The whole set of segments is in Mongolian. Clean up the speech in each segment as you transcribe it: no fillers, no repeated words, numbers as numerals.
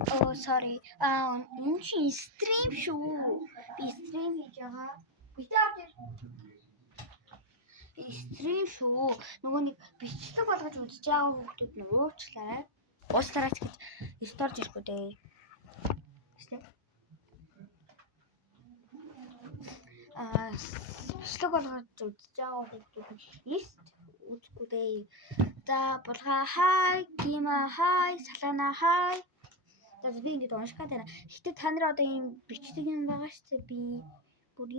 Oh sorry. Энэ чи стрим шүү. Би стрим хийж байгаа. Би стрим шүү. Нөгөө нэг бичлэг болгож үзэж байгаа хүмүүс нь уучлаарай. Уучлаарай гэж сторж ирэхгүй дээ. Бичлэг болгож үзэж байгаа хүмүүс лист үзэхгүй дээ. За булгаа хай, Кима хай, Салана хай. За би ингэж уншихаа тань. Гэтэ та нар одоо ийм бичлэг юм байгаа шүү дээ. Би бүр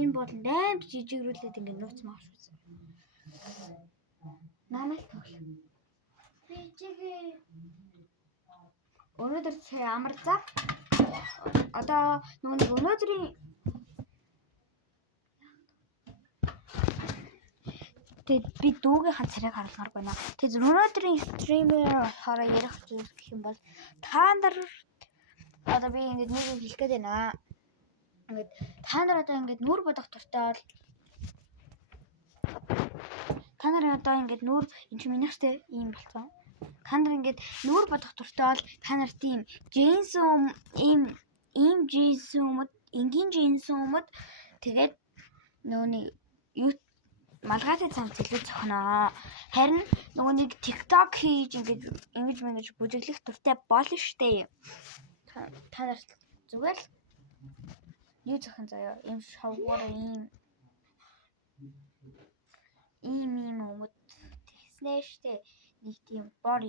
энэ бол 8 жижигрүүлээд ингэ нууц маа шүү. Намайг тоглоо. Би чигээ өнөөдөр чи амар зав. Одоо нөгөө өнөөдрийн би дүүгийн царайг харуулмаар байна. Тэгээд өнөөдрийн стримээр хараа ярих зүйл гэх юм бол та нар одоо би ингэж нэг хэлэх гээд байна. Ингээд та нар одоо ингэж нүур бодох туртай бол та нар одоо ингэж нүур энэ ч минийх штэ ийм болцсон. Та нар ингэж нүур бодох туртай бол та нарт ийм джинс ийм джинс өмд энгийн джинс өмд тэгээд нөгөөний юу малгайтай цамц илүү цохноо. Харин нөгөө нэг TikTok хийж ингэж бүжиглэх дуртай болно штэ. Та нарт зүгээр л юу зохион заяа ийм шовгоор ийм өмд тэгснэ штэ. Нэг тийм бор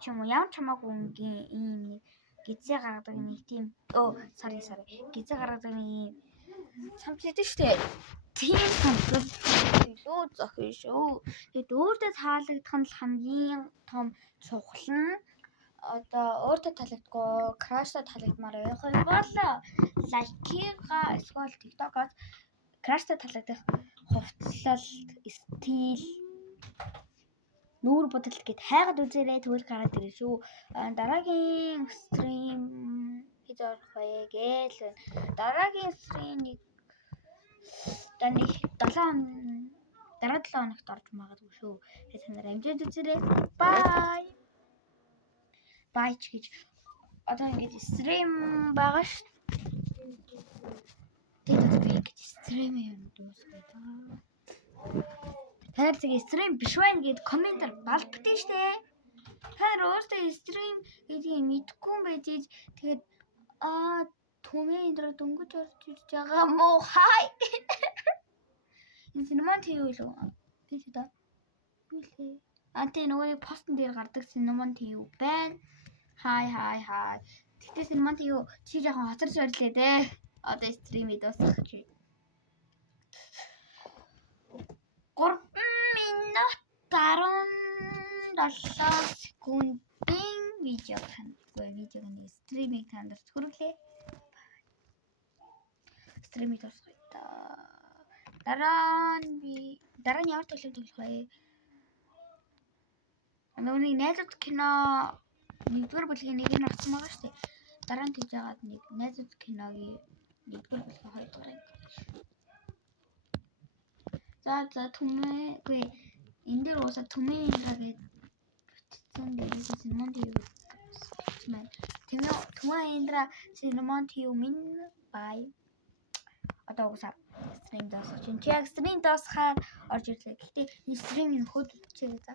ч юм уу ямар ч хамаагүй өнгийн ийм нэг гизээ гаргадаг нэг тийм sorry гизээ гаргадаг нэг ийм цамц гэдэг штэ. Тийм цамцал илүү зохино шүү. Тэгээд өөртөө таалагдах нь хамгийн том чухал нь одоо өөртөө таалагдахгүй краштай таалагдмаар байх юм бол лайкига эсвэл TikTok-оос краштай таалагдах хувцлал, стил, нүүр бодолт гэд хайгаад үзээрэй тэгвэл гараад ирнэ шүү. Дараагийн стрим хийж орох бай гээл. Дараагийн стримийг дараа 7 хоногт орж магадгүй шүү. Тэгээд та нар амжаад үзээрэй. Бай. Бай ч гэж одоо ингэж стрим байгаа шүү. Тэгээд би ингэж стрим юм дуусгая та. Та нар тэгээ стрим биш байна гэд комментээр балбдээ штэ. Та нар өөртөө стрим гэдгийг мэдэхгүй юм байж тэгээд түмэн дээр дөнгөж орж ирж байгаа мó хай. Энэ синемон ТV юу л тийч да. Анти нөгөө постн дээр гардаг синемон ТV байна. Хай. Тэгтээ синемон ТV чи жоохон хоцорч орлоо дээ. Одоо стримийг дуусгах чи. 3 минут 17 секундын видео видеоны стримийг тандарч хүргэлээ. Стримийг дуусгая та. Дараа нь ямар төлөв төлөх вэ? Нөгөө найзууд кино 1-р бүлгийн нэг нь орсон байгаа шүү дээ. Дараа нь тийж яагаад нэг найзууд киногийн 1-р бүлгийн 2-р анги. За түмээгүй энэ дээр уусаа түмээ ингээд бүтцэн дээрээс синемон ТV байна. Түмээ эндра синемон ТV минь бай. Одоо уусаа стрим дуусгах чинь. Яг стрим дуусгаад орж ирлээ. Гэхдээ энэ стримийн хөөд үзчихээ за.